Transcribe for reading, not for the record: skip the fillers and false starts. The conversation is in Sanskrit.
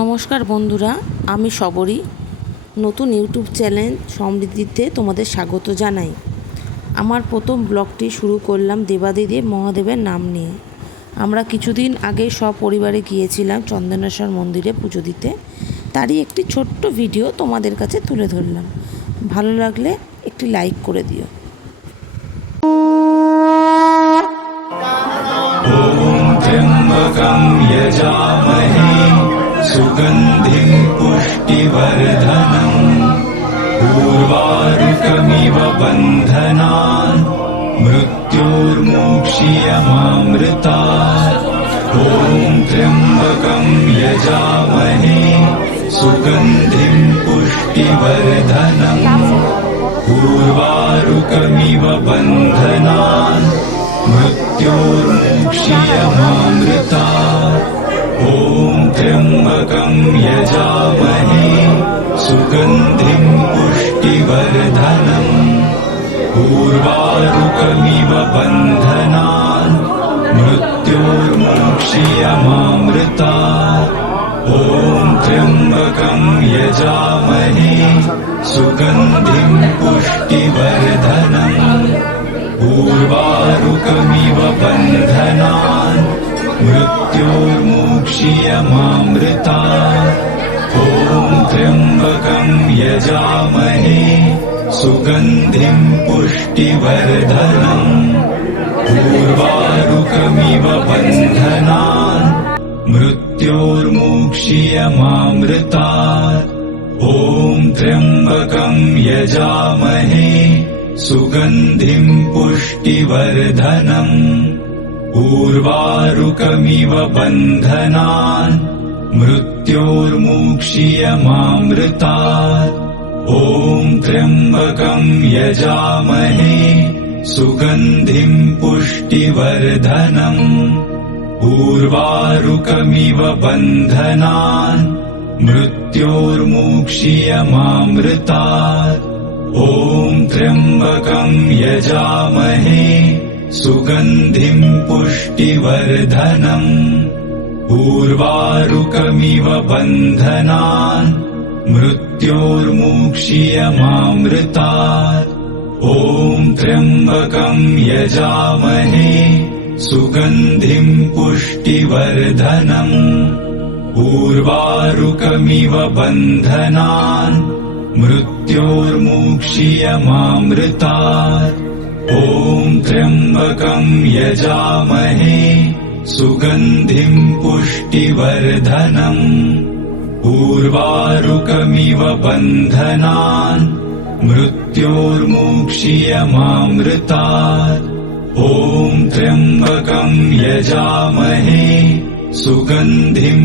নমস্কার বন্ধুরা, আমি সবরী নতুন ইউটিউব চ্যানেল সমৃদ্ধিতে তোমাদের স্বাগত জানাই। আমার প্রথম ব্লগটি শুরু করলাম দেবাদিদেব মহাদেবের নাম নিয়ে। আমরা কিছুদিন আগে সপরিবারে গিয়েছিলাম চন্দনেশ্বর মন্দিরে পুজো দিতে, তারই একটি ছোট্ট ভিডিও তোমাদের কাছে তুলে ধরলাম। ভালো লাগলে একটি লাইক করে দিও। सुगन्धिं पुष्टिवर्धनम् उर्वारुकमिव बन्धनान् मृत्योर्मोक्ष्यमामृतात् ॐ त्र्यम्बकं यजामहे सुगन्धिं पुष्टिवर्धनम् उर्वारुकमिव बन्धनान् मृत्योर्मोक्ष्यमामृतात् ॐ त्र्यम्बकं यजामहे सुगन्धिं पुष्टिवर्धनम् उर्वारुकमिव बन्धनान् मृत्योर्मोक्ष्यमामृतात् ॐ त्र्यम्बकं यजामहे सुगन्धिं पुष्टिवर्धनम् उर्वारुकमिव बन्धनान् मृत्योर्मोक्ष्यमामृतात् ॐ त्र्यम्बकं यजामहे सुगन्धिं पुष्टिवर्धनम् उर्वारुकमिव बन्धनान् मृत्योर्मोक्ष्यमामृतात् ॐ त्र्यम्बकं यजामहे सुगन्धिं पुष्टिवर्धनम् उर्वारुकमिव बन्धनान् मृत्योर्मोक्ष्यमामृतात् ॐ त्र्यम्बकं यजामहे सुगन्धिं पुष्टिवर्धनम् उर्वारुकमिव बन्धनान् मृत्योर्मोक्ष्यमामृतात् ॐ त्र्यम्बकं यजामहे सुगन्धिं पुष्टिवर्धनम् उर्वारुकमिव बन्धनान् मृत्योर्मोक्ष्यमामृतात् ॐ त्र्यम्बकं यजामहे सुगन्धिं पुष्टिवर्धनम् उर्वारुकमिव बन्धनान् मृत्योर्मोक्ष्यमामृतात् ॐ त्र्यम्बकं यजामहे सुगन्धिं पुष्टिवर्धनम् उर्वारुकमिव बन्धनान् मृत्योर्मोक्ष्यमामृतात् ॐ त्र्यम्बकं यजामहे सुगन्धिं